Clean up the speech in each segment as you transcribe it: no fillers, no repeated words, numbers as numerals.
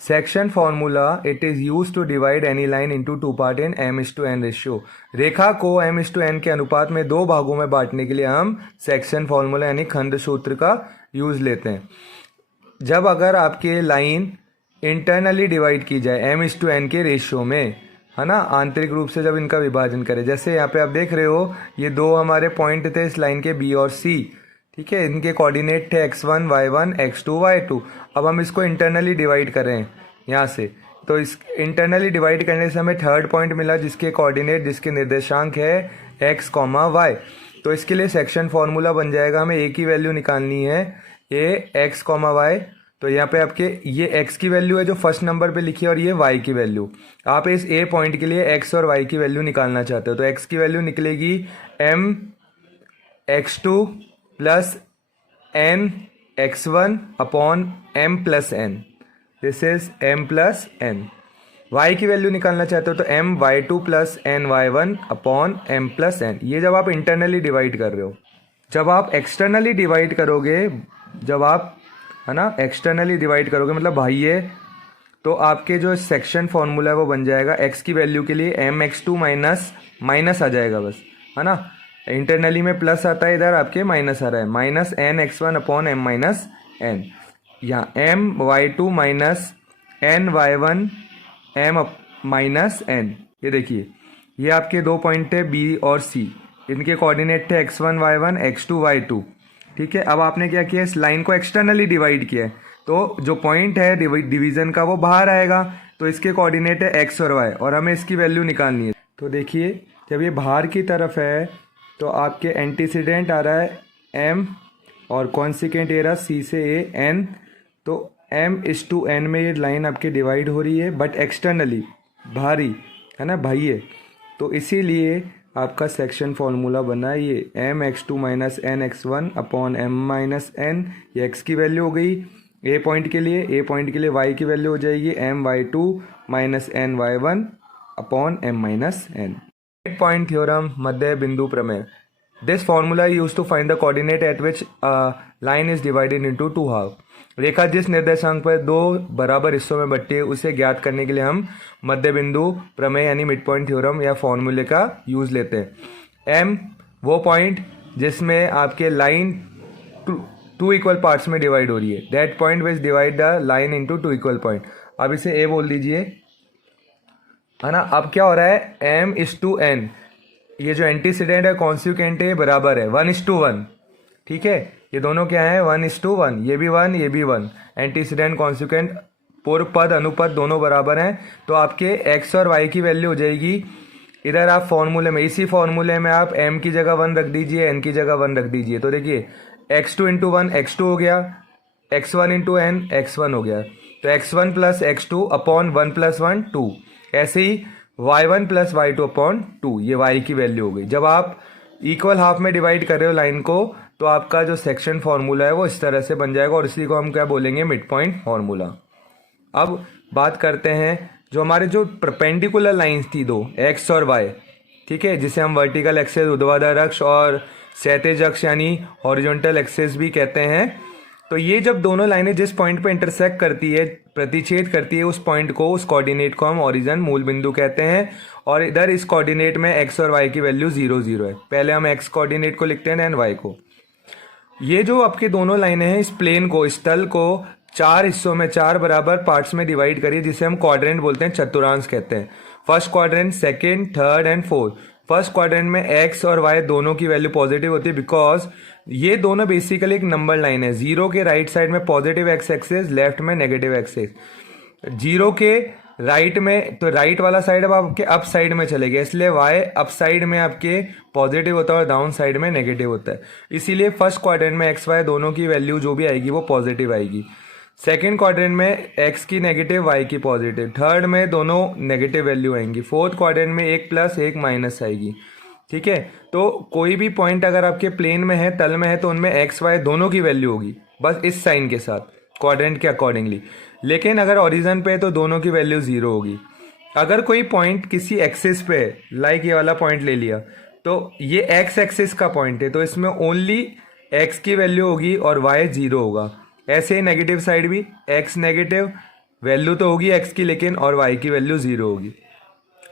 Section formula it is use to divide any line into two part in m/n ratio. रेखा को m/n के अनुपात में दो भागों में बांटने के लिए हम सेक्शन फॉर्मूला यानी खंड सूत्र का यूज लेते हैं। जब अगर आपके लाइन इंटरनली डिवाइड की जाए m/n के रेशियो में, है ना, आंतरिक रूप से जब इनका विभाजन करें, जैसे यहाँ पे आप देख रहे हो ये दो हमारे पॉइंट थे इस लाइन के b और c, ठीक है, इनके कोऑर्डिनेट थे x1 y1 x2 y2। अब हम इसको इंटरनली डिवाइड कर रहे हैं यहाँ से, तो इस इंटरनली डिवाइड करने से हमें थर्ड पॉइंट मिला जिसके कोऑर्डिनेट, जिसके निर्देशांक है x, y। तो इसके लिए सेक्शन फॉर्मूला बन जाएगा, हमें a की वैल्यू निकालनी है, a x, y। तो यहाँ पे आपके ये x की वैल्यू है जो फर्स्ट नंबर पे लिखी है और ये y की वैल्यू। आप इस a पॉइंट के लिए x और y की वैल्यू निकालना चाहते हो, तो x की वैल्यू निकलेगी m x2 plus n x1 upon m plus n, this is m plus n। y की वैल्यू निकालना चाहते हो तो m y2 plus n y1 upon m plus n। ये जब आप इंटरनली डिवाइड कर रहे हो। जब आप एक्सटर्नली डिवाइड करोगे, जब आप, है ना, एक्सटर्नली डिवाइड करोगे मतलब भाइये, तो आपके जो सेक्शन फॉर्मूला है वो बन जाएगा x की वैल्यू के लिए m x2 माइनस माइनस आ जाएगा बस, है ना, इंटरनली में प्लस आता है, इधर आपके माइनस आ रहा है, minus n x1 upon m minus n। यहाँ m y2 minus n y1 m minus n। ये देखिए ये आपके दो पॉइंट थे b और c, इनके कोऑर्डिनेट थे x1 y1 x2 y2, ठीक है। अब आपने क्या किया, इस लाइन को एक्सटर्नली डिवाइड किया है, तो जो पॉइंट है डिवीजन का वो बाहर आएगा, तो इसके कोऑर्डिनेट है x और y और हमें इसकी वैल्यू निकालनी है। तो देखिए जब ये बाहर की तरफ है तो आपके एंटीसीडेंट आ रहा है m और कॉन्सिक्वेंट ये रहा c से a n, तो m/n में ये लाइन आपकी डिवाइड हो रही है, बट एक्सटर्नली, बाहरी, है ना, बाह्य। तो इसीलिए आपका सेक्शन फॉर्मूला बना ये m x2 minus n x1 upon m minus n। ये x की वैल्यू हो गई a पॉइंट के लिए, a पॉइंट के लिए y की वैल्यू हो जाएगी m y2 minus n y1 upon m minus n। Mid point theorem, मध्य बिंदु प्रमेय। This formula use to find the coordinate at which line is divided into two half. रेखा जिस निर्देशांक पर दो बराबर हिस्सों में बंटी है उसे ज्ञात करने के लिए हम मध्य बिंदु प्रमेय यानी मिड पॉइंट थ्योरम या फॉर्मूले का यूज लेते हैं। m वो पॉइंट जिसमें आपके लाइन टू इक्वल पार्ट्स में डिवाइड हो रही है, that point which divide the line into two equal point. अब इसे a बोल दीजिए, है ना। अब क्या हो रहा है, m/n, ये जो एंटीसीडेंट है कॉन्सिक्वेंट है बराबर है 1:1, ठीक है, ये दोनों क्या है 1:1, ये भी 1 ये भी 1, एंटीसीडेंट कॉन्सिक्वेंट पूर्व पद अनुपद दोनों बराबर हैं। तो आपके x और y की वैल्यू हो जाएगी, इधर आप फॉर्मूले में, इसी फॉर्मूले में आप m की जगह 1 रख दीजिए, n की जगह 1 रख दीजिए। तो देखिए x2 इंटू 1 x2 हो गया, x1 इंटू n x1 हो गया, तो x1 plus x2 upon 1 plus 1 2। ऐसे ही y1 प्लस y2 अपॉन 2, ये y की वैल्यू हो गई। जब आप इक्वल हाफ में डिवाइड कर रहे हो लाइन को, तो आपका जो सेक्शन फॉर्मूला है वो इस तरह से बन जाएगा और इसी को हम क्या बोलेंगे, मिड पॉइंट फॉर्मूला। अब बात करते हैं जो हमारे जो परपेंडिकुलर लाइंस थी दो, x और y, ठीक है, जिसे हम वर्टिकल एक्सेस ऊर्ध्वाधर अक्ष और क्षैतिज अक्ष यानी हॉरिजॉन्टल एक्सेस भी कहते हैं। तो ये जब दोनों लाइनें जिस पॉइंट पे इंटरसेक्ट करती है, प्रतिच्छेद करती है, उस पॉइंट को, उस कोऑर्डिनेट को हम ओरिजिन मूल बिंदु कहते हैं। और इधर इस कोऑर्डिनेट में x और y की वैल्यू 0 0 है। पहले हम x कोऑर्डिनेट को लिखते हैं देन y को। ये जो आपके दोनों लाइनें हैं, इस प्लेन को, इस तल को चार हिस्सों में, चार बराबर पार्ट्स में डिवाइड करिए, जिसे हम क्वाड्रेंट बोलते हैं, चतुर्थांश कहते हैं। First quadrant, second, third and fourth. First quadrant में x और y दोनों की वैल्यू पॉजिटिव होती है, बिकॉज ये दोनों बेसिकली एक नंबर लाइन है। जीरो के राइट साइड में पॉजिटिव एक्स एक्सेस, लेफ्ट में नेगेटिव एक्सेस। जीरो के राइट में, तो राइट वाला साइड अब आपके अप साइड में चलेगा, इसलिए y अप साइड में आपके पॉजिटिव होता है और डाउन साइड में नेगेटिव होता है। इसीलिए फर्स्ट क्वाड्रेंट में x y दोनों की वैल्यू जो भी आएगी वो पॉजिटिव आएगी। सेकेंड क्वाड्रेंट में x की नेगेटिव, y की पॉजिटिव। थर्ड में दोनों नेगेटिव वैल्यू आएंगी। फोर्थ क्वाड्रेंट में एक प्लस एक माइनस आएगी, ठीक है। तो कोई भी पॉइंट अगर आपके प्लेन में है, तल में है, तो उनमें x y दोनों की वैल्यू होगी, बस इस साइन के साथ, क्वाड्रेंट के अकॉर्डिंगली। लेकिन अगर ओरिजिन पे है तो दोनों की वैल्यू 0 होगी। अगर कोई पॉइंट किसी एक्सिस पे है, लाइक ये वाला पॉइंट ले लिया, तो ये x एक्सिस का पॉइंट है, तो इसमें ओनली x की वैल्यू होगी और y 0 होगा। ऐसे ही नेगेटिव साइड भी, x नेगेटिव, वैल्यू तो होगी x की लेकिन, और y की वैल्यू 0 होगी।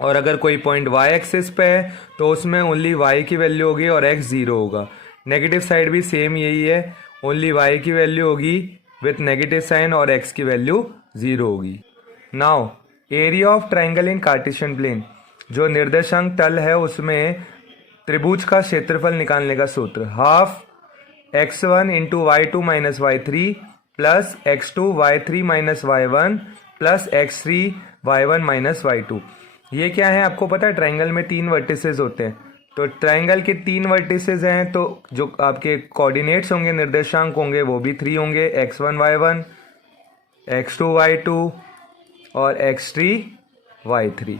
और अगर कोई पॉइंट y एक्सिस पे है तो उसमें ओनली y की वैल्यू होगी और x 0 होगा। नेगेटिव साइड भी सेम यही है, ओनली y की वैल्यू होगी विथ नेगेटिव साइन और x की वैल्यू 0 होगी। Now area of triangle in Cartesian plane, जो निर्देशांक तल है उसमें त्रिभुज का क्षेत्रफल निकालने का सूत्र, half x1 into y2 minus y3 plus x2 y3 minus y1 plus x3 y1 minus y2। ये क्या है आपको पता है? ट्राइंगल में 3 वर्टिसेस होते हैं, तो ट्राइंगल के 3 वर्टिसेस हैं तो जो आपके कोऑर्डिनेट्स होंगे, निर्देशांक होंगे, वो भी 3 होंगे, x1 y1, x2 y2 और x3 y3।